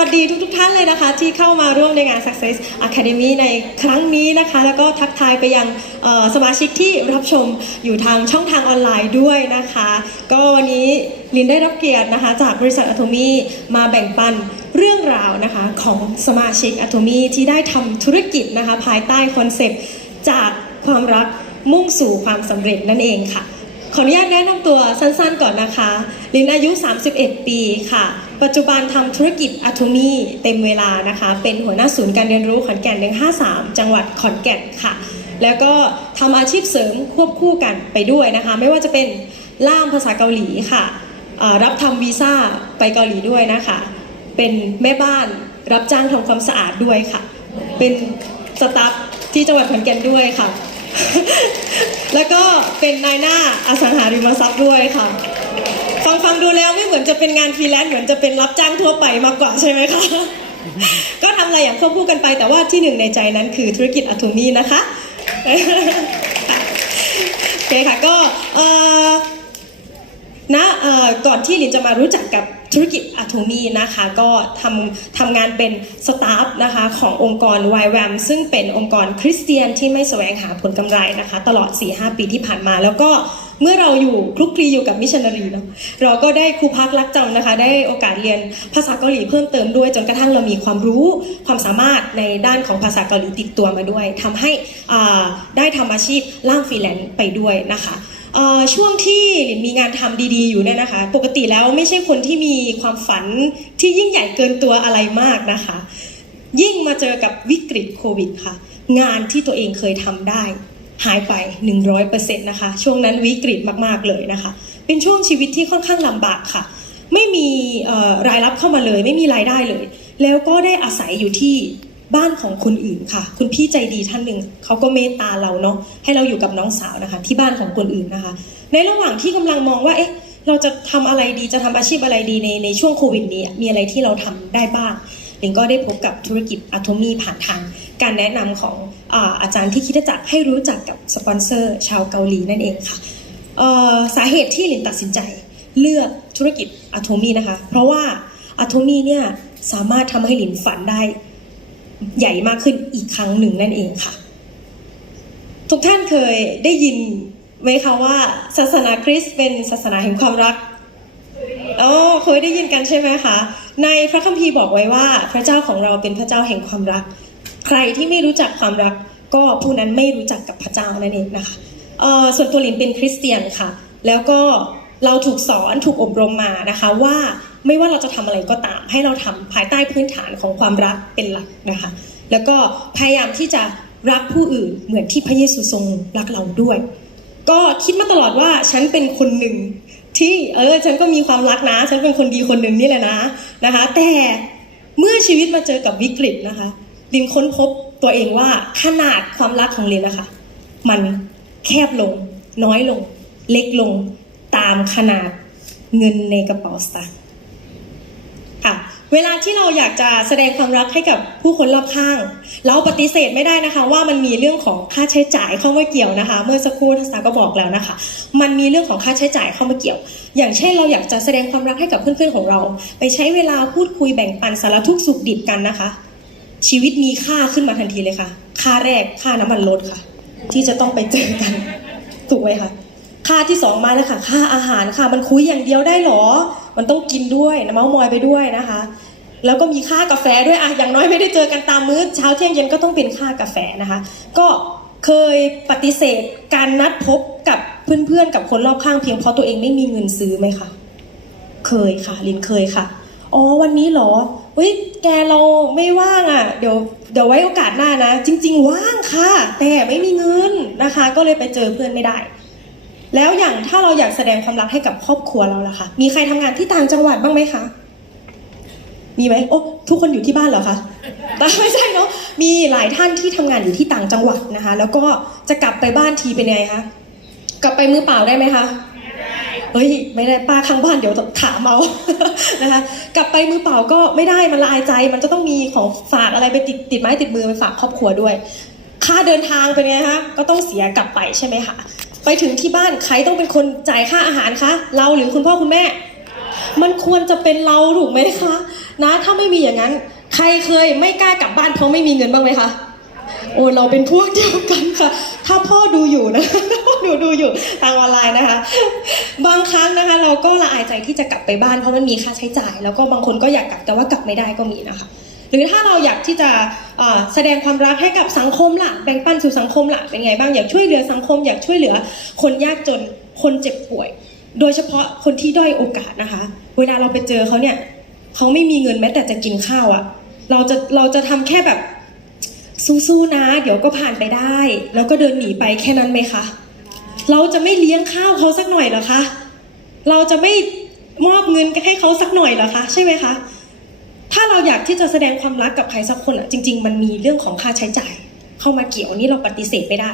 วัสดีทุกๆท่านเลยนะคะ ที่เข้ามาร่วมในงาน Success Academy ในครั้งนี้นะคะ แล้วก็ทักทายไปยังสมาชิกที่รับชมอยู่ทางช่องทางออนไลน์ด้วยนะคะ ก็วันนี้ลินได้รับเกียรตินะคะ จากบริษัทอะโ m มีมาแบ่งปันเรื่องราวนะคะของสมาชิกอะโ m มีที่ได้ทำธุรกิจนะคะ ภายใต้คอนเซปต์จากความรักมุ่งสู่ความสำเร็จนั่นเองค่ะ ขออนุญาตแนะนำตัวสั้นๆก่อนนะคะ ลินอายุ 31 ปีค่ะ ปัจจุบันทำธุรกิจอะโ m มีเต็มเวลานะคะ เป็นหัวหน้าศูนย์การเรียนรู้ขอนแก่น 153 จังหวัดขอนแก่นค่ะ แล้วก็ทำอาชีพเสริมควบคู่กันไปด้วยนะคะ ไม่ว่าจะเป็นล่ามภาษาเกาหลีค่ะ รับทำวีซ่าไปเกาหลีด้วยนะคะ เป็นแม่บ้านรับจ้างทำความสะอาดด้วยค่ะ เป็นสตาฟที่จังหวัดขอนแก่นด้วยค่ะ แล้วก็เป็นนายหน้าอสังหาริมทรัพย์ด้วยค่ะ ฟังฟังดูแล้วไม่เหมือนจะเป็นงานฟรีแลนซ์เหมือนจะเป็นรับจ้างทั่วไปมากกว่าใช่ไหมคะ ก็ทำอะไรอย่างควบคู่กันไป แต่ว่าที่หนึ่งในใจนั้นคือธุรกิจอะโ m มีนะคะโอเคค่ะก็นะก่อนที่ลินจะมารู้จักกับธุรกิจอะโ m มีนะคะก็ทำทำงานเป็นสตาฟนะคะขององค์กร YWAM ซึ่งเป็นองค์กรคริสเตียนที่ไม่แสวงหาผลกำไรนะคะ ตลอด 4-5 ปีที่ผ่านมาแล้วก็ เมื่อเราอยู่คลุกคลีอยู่กับมิชชันนารีเนาะเราก็ได้ครูพักรักจำนะคะ ได้โอกาสเรียนภาษาเกาหลีเพิ่มเติมด้วย จนกระทั่งเรามีความรู้ความสามารถในด้านของภาษาเกาหลีติดตัวมาด้วยทำให้ได้ทำอาชีพล่ามฟรีแลนซ์ไปด้วยนะคะช่วงที่หลินมีงานทำดีๆอยู่เนี่ยนะคะ ปกติแล้วไม่ใช่คนที่มีความฝันที่ยิ่งใหญ่เกินตัวอะไรมากนะคะ ยิ่งมาเจอกับวิกฤตโควิดค่ะ งานที่ตัวเองเคยทำได้ หายไป 100%นะคะ ช่วงนั้นวิกฤตมากๆเลยนะคะ เป็นช่วงชีวิตที่ค่อนข้างลำบากค่ะ ไม่มีรายรับเข้ามาเลย ไม่มีรายได้เลย แล้วก็ได้อาศัยอยู่ที่บ้านของคนอื่นค่ะ คุณพี่ใจดีท่านหนึ่งเขาก็เมตตาเราเนาะให้เราอยู่กับน้องสาวนะคะ ที่บ้านของคนอื่นนะคะ ในระหว่างที่กำลังมองว่าเอ๊ะเราจะทำอะไรดีจะทำอาชีพอะไรดีในในช่วงโควิดนี้มีอะไรที่เราทำได้บ้างหลิงก็ได้พบกับธุรกิจอะโมีผ่านทางการแนะนำของ อาอาจารย์ที่คิดจักให้รู้จักกับสปอนเซอร์ชาวเกาหลีนั่นเองค่ะสาเหตุที่หลินตัดสินใจเลือกธุรกิจอะโ m มีนะคะ เพราะว่าอะโ m มีเนี่ยสามารถทำให้หลินฝันได้ใหญ่มากขึ้นอีกครั้งหนึ่งนั่นเองค่ะ ทุกท่านเคยได้ยินไหมคะว่าศาสนาคริสต์เป็นศาสนาแห่งความรักอ๋อเคยได้ยินกันใช่ไหมคะ ในพระคัมภีร์บอกไว้ว่าพระเจ้าของเราเป็นพระเจ้าแห่งความรัก ใครที่ไม่รู้จักความรักก็ผู้นั้นไม่รู้จักกับพระเจ้านั่นเองนะคะส่วนตัวหลินเป็นคริสเตียนค่ะ แล้วก็เราถูกสอนถูกอบรมมานะคะว่าไม่ว่าเราจะทำอะไรก็ตาม ให้เราทำภายใต้พื้นฐานของความรักเป็นหลักนะคะ แล้วก็พยายามที่จะรักผู้อื่นเหมือนที่พระเยซูทรงรักเราด้วย ก็คิดมาตลอดว่าฉันเป็นคนหนึ่งที่เออฉันก็มีความรักนะ ฉันเป็นคนดีคนหนึ่งนี่แหละนะนะคะ แต่เมื่อชีวิตมาเจอกับวิกฤตนะคะ ลินค้นพบตัวเองว่าขนาดความรักของลินนะคะ มันแคบลง น้อยลง เล็กลงตามขนาดเงินในกระเป๋าสตางค์ค่ะเวลาที่เราอยากจะแสดงความรักให้กับผู้คนรอบข้าง เราปฏิเสธไม่ได้นะคะ ว่ามันมีเรื่องของค่าใช้จ่ายเข้ามาเกี่ยวนะคะ เมื่อสักครู่ทัศนาก็บอกแล้วนะคะ มันมีเรื่องของค่าใช้จ่ายเข้ามาเกี่ยว อย่างเช่นเราอยากจะแสดงความรักให้กับเพื่อนๆของเรา ไปใช้เวลาพูดคุยแบ่งปันสารทุกข์สุขดิบกันนะคะ ชีวิตมีค่าขึ้นมาทันทีเลยค่ะ ค่าแรกค่าน้ำมันรถค่ะ ที่จะต้องไปเจอกัน ถูกไหมคะค่าที่สองมาแล้วค่ะ ค่าอาหารค่ะ มันคุยอย่างเดียวได้หรอ มันต้องกินด้วยนะเมาส์มอยไปด้วยนะคะ แล้วก็มีค่ากาแฟด้วยอะอย่างน้อยไม่ได้เจอกันตามมื้อเช้าเที่ยงเย็นก็ต้องเป็นค่ากาแฟนะคะ ก็เคยปฏิเสธการนัดพบกับเพื่อนๆ กับคนรอบข้างเพียงเพราะตัวเองไม่มีเงินซื้อไหมคะ เคยค่ะลินเคยค่ะ อ๋อวันนี้หรอ เฮ้ยแกเราไม่ว่างอะ เดี๋ยวเดี๋ยวไว้โอกาสหน้านะ จริง ๆ ว่างค่ะ แต่ไม่มีเงินนะคะ ก็เลยไปเจอเพื่อนไม่ได้ แล้วอย่างถ้าเราอยากแสดงความรักให้กับครอบครัวเราล่ะคะมีใครทำงานที่ต่างจังหวัดบ้างไหมคะมีไหมโอ้ทุกคนอยู่ที่บ้านเหรอคะแต่ไม่ใช่เนาะมีหลายท่านที่ทำงานอยู่ที่ต่างจังหวัดนะคะ แล้วก็จะกลับไปบ้านทีเป็นไงคะกลับไปมือเปล่าได้ไหมคะ เฮ้ยไม่ได้ป้าข้างบ้านเดี๋ยวถามเอานะคะ กลับไปมือเปล่าก็ไม่ได้มันละอายใจ มันจะต้องมีของฝากอะไรไปติดติดไม้ติดมือไปฝากครอบครัวด้วย ค่าเดินทางเป็นไงคะก็ต้องเสียกลับไปใช่ไหมคะไปถึงที่บ้านใครต้องเป็นคนจ่ายค่าอาหารคะเราหรือคุณพ่อคุณแม่ มันควรจะเป็นเราถูกไหมคะนะ ถ้าไม่มีอย่างนั้น ใครเคยไม่กล้ากลับบ้านเพราะไม่มีเงินบ้างไหมคะ โอ้เราเป็นพวกเดียวกันค่ะ ถ้าพ่อดูอยู่นะพ่อดูดูอยู่ทางออนไลน์นะคะ บางครั้งนะคะ เราก็ละอายใจที่จะกลับไปบ้านเพราะมันมีค่าใช้จ่าย แล้วก็บางคนก็อยากกลับแต่ว่ากลับไม่ได้ก็มีนะคะ หรือถ้าเราอยากที่จะแสดงความรักให้กับสังคมล่ะแบ่งปันสู่สังคมล่ะเป็นไงบ้างอยากช่วยเหลือสังคม อยากช่วยเหลือ คนยากจนคนเจ็บป่วย โดยเฉพาะคนที่ด้อยโอกาสนะคะ เวลาเราไปเจอเขาเนี่ยเขาไม่มีเงินแม้แต่จะกินข้าวอะเราจะเราจะทำแค่แบบ สู้ๆนะ เดี๋ยวก็ผ่านไปได้ แล้วก็เดินหนีไปแค่นั้นไหมคะ เราจะไม่เลี้ยงข้าวเขาสักหน่อยหรอคะ เราจะไม่มอบเงินให้เขาสักหน่อยหรอคะ ใช่ไหมคะ ถ้าเราอยากที่จะแสดงความรักกับใครสักคนอะจริง ๆ มันมีเรื่องของค่าใช้จ่าย เข้ามาเกี่ยวนี้เราปฏิเสธไม่ได้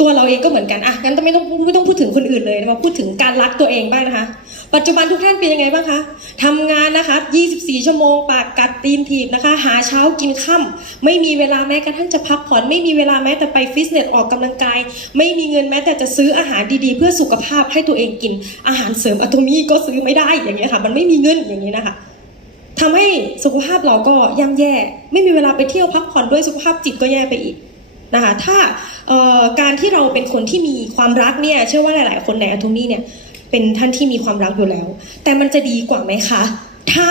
ตัวเราเองก็เหมือนกันอะงั้นไม่ต้องไม่ต้องพูดถึงคนอื่นเลยมาพูดถึงการรักตัวเองบ้างนะคะ ปัจจุบันทุกท่านเป็นยังไงบ้างคะทำงานนะคะ 24 ชั่วโมง ปากกัดตีนถีบนะคะ หาเช้ากินค่ำไม่มีเวลาแม้กระทั่งจะพักผ่อน ไม่มีเวลาแม้แต่ไปฟิตเนสออกกำลังกาย ไม่มีเงินแม้แต่จะซื้ออาหารดีๆ เพื่อสุขภาพให้ตัวเองกิน อาหารเสริมอะโตมีก็ซื้อไม่ได้อย่างเงี้ยค่ะ มันไม่มีเงินอย่างนี้ยนะคะทำให้สุขภาพเราก็ย่ำแย่ ไม่มีเวลาไปเที่ยวพักผ่อนด้วยสุขภาพจิตก็แย่ไปอีก นะคะถ้าการที่เราเป็นคนที่มีความรักเนี่ยเชื่อว่าหลาย ๆ คนในอะโทมี่เนี่ยเป็นท่านที่มีความรักอยู่แล้ว แต่มันจะดีกว่าไหมคะ ถ้า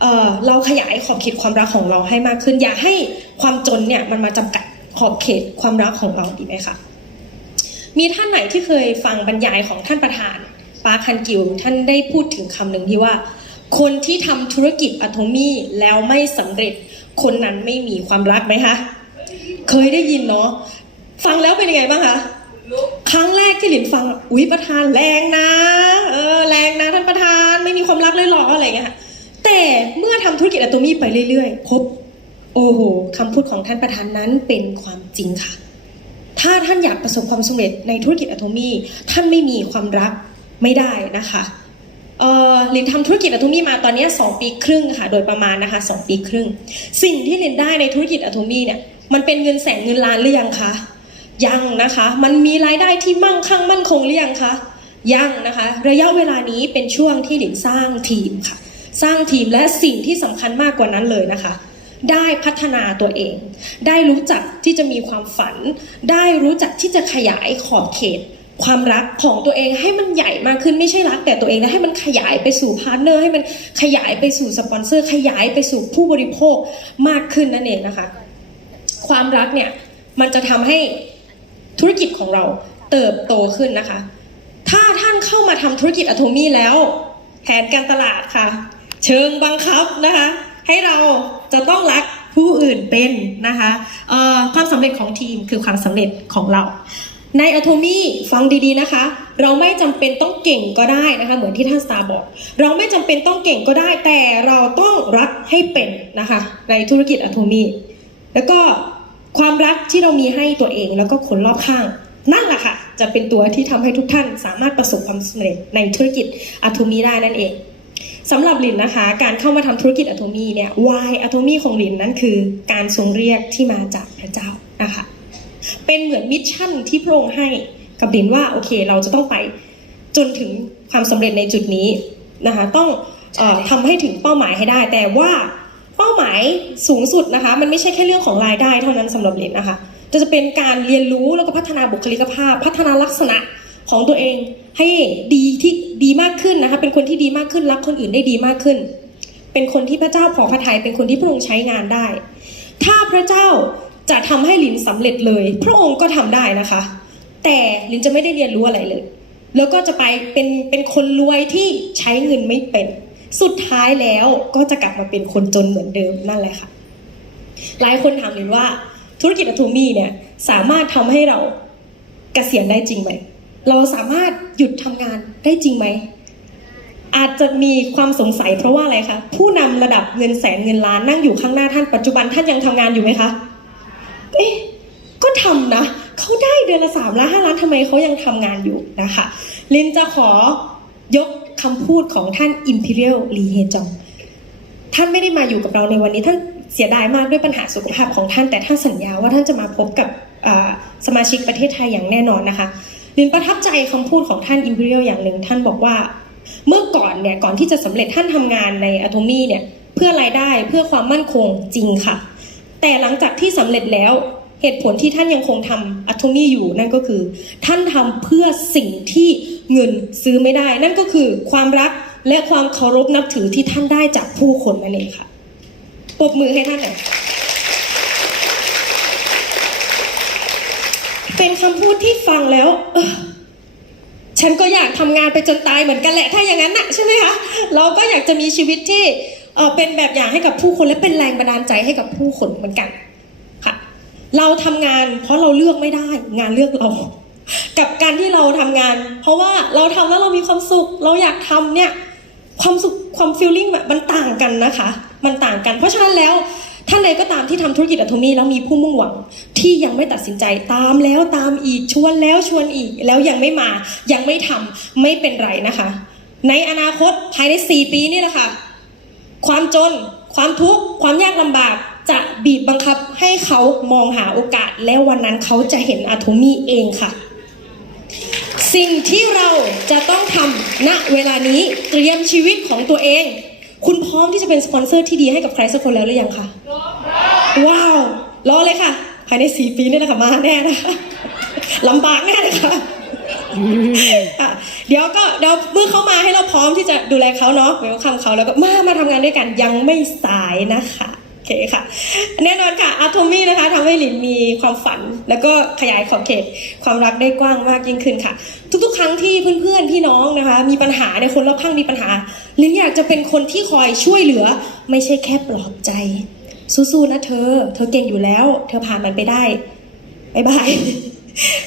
เเราขยายขอบเขตความรักของเราให้มากขึ้น อย่าให้ความจนเนี่ยมันมาจำกัดขอบเขตความรักของเราดีไหมคะมีท่านไหนที่เคยฟังบรรยายของท่านประธานปาคันกิวท่านได้พูดถึงคำหนึ่งที่ว่า คนที่ทำธุรกิจอะโทมี่แล้วไม่สำเร็จ คนนั้นไม่มีความรักไหมคะ เคยได้ยินเนาะฟังแล้วเป็นยังไงบ้างคะครั้งแรกที่หลินฟังอุ๊ยประธานแรงนะเออแรงนะท่านประธานไม่มีความรักเลยหรออะไรอย่างเงี้ยค่ะแต่เมื่อทำธุรกิจอะโทมี่ไปเรื่อยๆพบโอ้โหคำพูดของท่านประธานนั้นเป็นความจริงค่ะ ถ้าท่านอยากประสบความสำเร็จในธุรกิจอะโทมี่ท่านไม่มีความรักไม่ได้นะคะเอ่อลินทำธุรกิจอะโทมี่มาตอนเนี้ยสองปีครึ่งค่ะ โดยประมาณนะคะสองปีครึ่ง สิ่งที่ลินได้ในธุรกิจอะโทมี่เนี่ย มันเป็นเงินแสนเงินล้านหรือยังคะยังนะคะ มันมีรายได้ที่มั่งคั่งมั่นคงหรือยังคะยังนะคะ ระยะเวลานี้เป็นช่วงที่ลินสร้างทีมค่ะ สร้างทีมและสิ่งที่สำคัญมากกว่านั้นเลยนะคะ ได้พัฒนาตัวเอง ได้รู้จักที่จะมีความฝัน ได้รู้จักที่จะขยายขอบเขต ความรักของตัวเองให้มันใหญ่มากขึ้นไม่ใช่รักแต่ตัวเองนะให้มันขยายไปสู่พาร์ทเนอร์ให้มันขยายไปสู่สปอนเซอร์ ขยายไปสู่ผู้บริโภคมากขึ้นนั่นเองนะคะ ความรักเนี่ยมันจะทำให้ธุรกิจของเราเติบโตขึ้นนะคะ ถ้าท่านเข้ามาทำธุรกิจอะโทมี่แล้ว แผนการตลาดค่ะ เชิงบังคับนะคะ ให้เราจะต้องรักผู้อื่นเป็นนะคะความสำเร็จของทีมคือความสำเร็จของเรา ในอะโทมี่ฟังดีๆนะคะ เราไม่จำเป็นต้องเก่งก็ได้นะคะเหมือนที่ท่านสตาร์บอก เราไม่จำเป็นต้องเก่งก็ได้ แต่เราต้องรักให้เป็นนะคะ ในธุรกิจอะโทมี่แล้วก็ ความรักที่เรามีให้ตัวเองแล้วก็คนรอบข้าง นั่นแหละค่ะ จะเป็นตัวที่ทำให้ทุกท่านสามารถประสบความสำเร็จในธุรกิจอะโทมีได้นั่นเองสำหรับหลินนะคะ การเข้ามาทำธุรกิจอะโทมีเนี่ยวายอะโทมีของหลินนั้นคือการทรงเรียกที่มาจากพระเจ้านะคะ เป็นเหมือนมิชชั่นที่พระองค์ให้กับหลินว่าโอเค เราจะต้องไปจนถึงความสำเร็จในจุดนี้นะคะ ต้องออทำให้ถึงเป้าหมายให้ได้ แต่ว่า เป้าหมายสูงสุดนะคะ มันไม่ใช่แค่เรื่องของรายได้เท่านั้นสำหรับหลินนะคะแต่จะเป็นการเรียนรู้แล้วก็พัฒนาบุคลิกภาพ พัฒนาลักษณะของตัวเองให้ดีที่ดีมากขึ้นนะคะ เป็นคนที่ดีมากขึ้นรักคนอื่นได้ดีมากขึ้น เป็นคนที่พระเจ้าพอพระทัยเป็นคนที่พระองค์ใช้งานได้ ถ้าพระเจ้าจะทำให้ลินสำเร็จเลย พระองค์ก็ทำได้นะคะ แต่ลินจะไม่ได้เรียนรู้อะไรเลย แล้วก็จะไปเป็นเป็นคนรวยที่ใช้เงินไม่เป็น สุดท้ายแล้วก็จะกลับมาเป็นคนจนเหมือนเดิมนั่นแหละค่ะ หลายคนถามลินว่าธุรกิจอะทูมี่เนี่ยสามารถทำให้เราเกษียณได้จริงไหม เราสามารถหยุดทำงานได้จริงไหม อาจจะมีความสงสัยเพราะว่าอะไรคะผู้นำระดับเงินแสนเงินล้านนั่งอยู่ข้างหน้าท่านปัจจุบันท่านยังทำงานอยู่ไหมคะ เอ๊ะก็ทำนะเขาได้เดือนละสามล้านห้าล้านทำไมเขายังทำงานอยู่นะคะลินจะขอยก คำพูดของท่าน Imperial Lee h e j o n g ท่านไม่ได้มาอยู่กับเราในวันนี้ท่านเสียดายมากด้วยปัญหาสุขภาพของท่าน แต่ท่านสัญญาว่าท่านจะมาพบกับสมาชิกประเทศไทยอย่างแน่นอนนะคะลินประทับใจคำพูดของท่าน Imperial อย่างหนึ่ง ท่านบอกว่าเมื่อก่อนเนี่ยก่อนที่จะสำเร็จท่านทำงานในอะโทมี่เนี่ยเพื่อรายได้เพื่อความมั่นคงจริงค่ะ แต่หลังจากที่สำเร็จแล้ว เหตุผลที่ท่านยังคงทำอะโทมี่อยู่นั่นก็คือ ท่านทำเพื่อสิ่งที่เงินซื้อไม่ได้ นั่นก็คือความรักและความเคารพนับถือที่ท่านได้จากผู้คนนั่นเองค่ะปรบมือให้ท่านหน่อยเป็นคำพูดที่ฟังแล้วฉันก็อยากทำงานไปจนตายเหมือนกันแหละถ้าอย่างนั้นน่ะใช่ไหมคะเราก็อยากจะมีชีวิตที่เเป็นแบบอย่างให้กับผู้คนและเป็นแรงบันดาลใจให้กับผู้คนเหมือนกัน เราทำงานเพราะเราเลือกไม่ได้ งานเลือกเรา กับการที่เราทำงาน เพราะว่าเราทำแล้วเรามีความสุข เราอยากทำเนี่ยความสุขความฟีลลิ่งแบบมันต่างกันนะคะ มันต่างกัน เพราะฉะนั้นแล้วท่านใดก็ตามที่ทำธุรกิจอัตโทมีแล้วมีผู้มุ่งหวังที่ยังไม่ตัดสินใจตามแล้วตามอีกชวนแล้วชวนอีก แล้วยังไม่มายังไม่ทำไม่เป็นไรนะคะ ในอนาคตภายใน 4 ปีนี่แหละค่ะความจน ความทุกข์ความยากลำบาก จะบีบบังคับให้เขามองหาโอกาส แล้ววันนั้นเขาจะเห็นอะโทมีเองค่ะ สิ่งที่เราจะต้องทำณเวลานี้เตรียมชีวิตของตัวเอง คุณพร้อมที่จะเป็นสปอนเซอร์ที่ดีให้กับใครสักคนแล้วหรือยังคะว้าว รอเลยค่ะ ภายใน4ปีนี่แหละค่ะมาแน่นะคะลำบากแน่เลยค่ะเดี๋ยวก็เดี๋ยวเมื่อเขามาให้เราพร้อมที่จะดูแลเขาเนาะเวลคัมเขาแล้วก็มามาทำงานด้วยกันยังไม่สายนะคะ เคค่ะ แน่นอนค่ะอาโทมี่นะคะทำให้หลินมีความฝัน แล้วก็ขยายขอบเขตความรักได้กว้างมากยิ่งขึ้นค่ะ ทุกๆ ครั้งที่เพื่อนๆพี่น้องนะคะ มีปัญหาในคนรอบข้างมีปัญหาหลินอยากจะเป็นคนที่คอยช่วยเหลือ ไม่ใช่แค่ปลอบใจ สู้ๆนะเธอ เธอเก่งอยู่แล้ว เธอผ่านมันไปได้บายบาย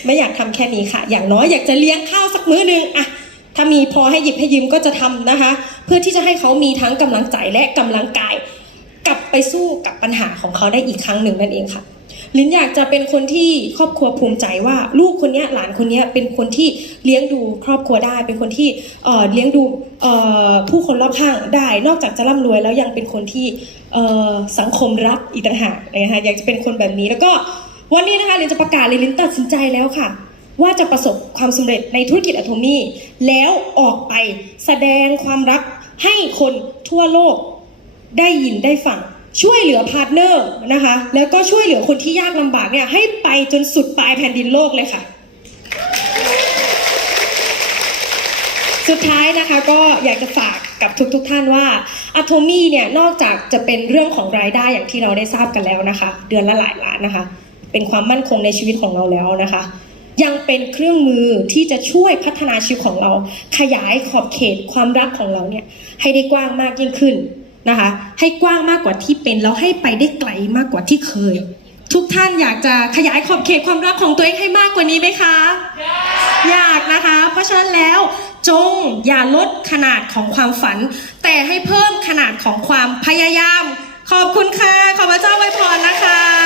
ไม่อยากทำแค่นี้ค่ะ อย่างน้อยอยากจะเลี้ยงข้าวสักมื้อนึงอะถ้ามีพอให้หยิบให้ยืมก็จะทำนะคะ เพื่อที่จะให้เขามีทั้งกำลังใจและกำลังกาย กลับไปสู้กับปัญหาของเขาได้อีกครั้งหนึ่งนั่นเองค่ะลินอยากจะเป็นคนที่ครอบครัวภูมิใจว่า ลูกคนนี้หลานคนนี้เป็นคนที่เลี้ยงดูครอบครัวได้ เป็นคนที่เเลี้ยงดูผู้คนรอบข้างได้ นอกจากจะร่ำรวยแล้วยังเป็นคนที่สังคมรักอีกต่างหากนะคะอยากจะเป็นคนแบบนี้แล้วก็วันนี้นะคะลินจะประกาศเลยลินตัดสินใจแล้วค่ะ ว่าจะประสบความสำเร็จในธุรกิจอะโทมี่แล้วออกไปแสดงความรักให้คนทั่วโลก ได้ยินได้ฟังช่วยเหลือพาร์ทเนอร์นะคะแล้วก็ช่วยเหลือคนที่ยากลำบากเนี่ยให้ไปจนสุดปลายแผ่นดินโลกเลยค่ะ สุดท้ายนะคะก็อยากจะฝากกับทุกๆทท่านว่าอะโทมี่เนี่ยนอกจากจะเป็นเรื่องของรายได้อย่างที่เราได้ทราบกันแล้วนะคะ เดือนละหลายล้านนะคะ เป็นความมั่นคงในชีวิตของเราแล้วนะคะ ยังเป็นเครื่องมือที่จะช่วยพัฒนาชีวิตของเรา ขยายขอบเขตความรักของเราเนี่ยให้ได้กว้างมากยิ่งขึ้น นะคะ ให้กว้างมากกว่าที่เป็นแล้วให้ไปได้ไกลมากกว่าที่เคย ทุกท่านอยากจะขยายขอบเขตความรักของตัวเองให้มากกว่านี้ไหมคะ อยากนะคะ เพราะฉะนั้นแล้วจงอย่าลดขนาดของความฝัน แต่ให้เพิ่มขนาดของความพยายาม ขอบคุณค่ะ ขอบพระเจ้าไว้พรนะคะ